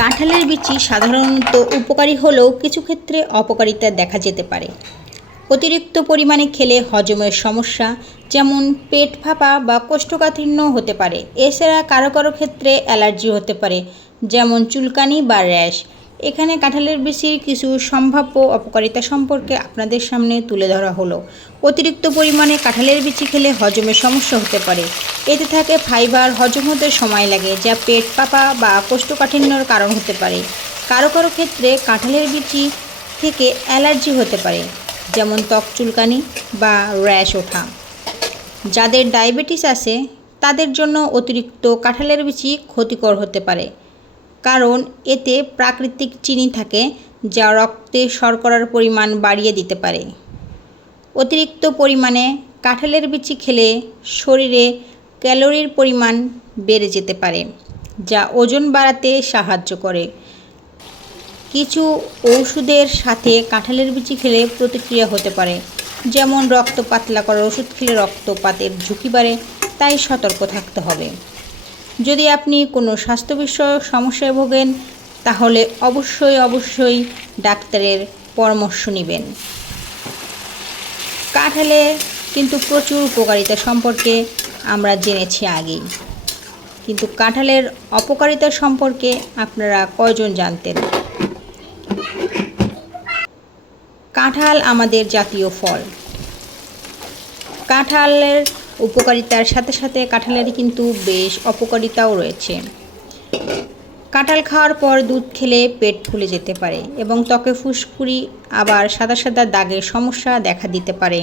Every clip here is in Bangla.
কাঁঠালের বিচি সাধারণত উপকারী হলেও কিছু ক্ষেত্রে অপকারিতা দেখা যেতে পারে। অতিরিক্ত পরিমাণে খেলে হজমের সমস্যা, যেমন পেট ফাঁপা বা কোষ্ঠকাঠিন্য হতে পারে। এছাড়া কারও কারও ক্ষেত্রে অ্যালার্জি হতে পারে, যেমন চুলকানি বা র্যাশ। এখানে কাঁঠালের বিচির কিছু সম্ভাব্য অপকারিতা সম্পর্কে আপনাদের সামনে তুলে ধরা হলো। অতিরিক্ত পরিমাণে কাঁঠালের বিচি খেলে হজমের সমস্যা হতে পারে। এতে থাকে ফাইবার হজম হতে সময় লাগে, যা পেট পাপা বা কোষ্ঠকাঠিন্যর কারণ হতে পারে। কারও কারও ক্ষেত্রে কাঁঠালের বিচি থেকে অ্যালার্জি হতে পারে, যেমন ত্বক চুলকানি বা র্যাশ ওঠা। যাদের ডায়াবেটিস আছে, তাদের জন্য অতিরিক্ত কাঁঠালের বিচি ক্ষতিকর হতে পারে, কারণ এতে প্রাকৃতিক চিনি থাকে, যা রক্তে শর্করার পরিমাণ বাড়িয়ে দিতে পারে। অতিরিক্ত পরিমাণে কাঁঠালের বিচি খেলে শরীরে ক্যালোরির পরিমাণ বেড়ে যেতে পারে, যা ওজন বাড়াতে সাহায্য করে। কিছু ওষুধের সাথে কাঁঠালের বিচি খেলে প্রতিক্রিয়া হতে পারে, যেমন রক্ত পাতলা করার ওষুধ খেলে রক্তপাতের ঝুঁকি বাড়ে, তাই সতর্ক থাকতে হবে। যদি আপনি কোনো স্বাস্থ্য বিষয়ক সমস্যায় ভোগেন, তাহলে অবশ্যই অবশ্যই ডাক্তারের পরামর্শ নেবেন। কাঁঠালে কিন্তু প্রচুর উপকারিতা সম্পর্কে আমরা জেনেছি আগেই। কিন্তু কাঁঠালের অপকারিতা সম্পর্কে আপনারা কয়জন জানতেন? কাঁঠাল আমাদের জাতীয় ফল। কাঁঠালের উপকারিতার সাথে সাথে কাঁঠালের কিন্তু বেশ অপকারিতাও রয়েছে। কাঁঠাল খাওয়ার পর দুধ খেলে পেট ফুলে যেতে পারে এবং ত্বকে ফুসকুড়ি, আবার সাদা সাদা দাগের সমস্যা দেখা দিতে পারে।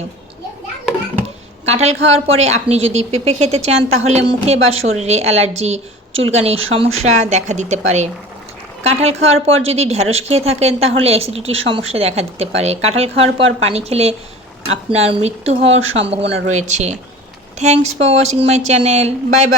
কাঁঠাল খাওয়ার পরে আপনি যদি পেঁপে খেতে চান, তাহলে মুখে বা শরীরে অ্যালার্জি চুলকানির সমস্যা দেখা দিতে পারে। কাঁঠাল খাওয়ার পর যদি ঢ্যাঁড়স খেয়ে থাকেন, তাহলে অ্যাসিডিটির সমস্যা দেখা দিতে পারে। কাঁঠাল খাওয়ার পর পানি খেলে আপনার মৃত্যু হওয়ার সম্ভাবনা রয়েছে। Thanks for watching my channel bye bye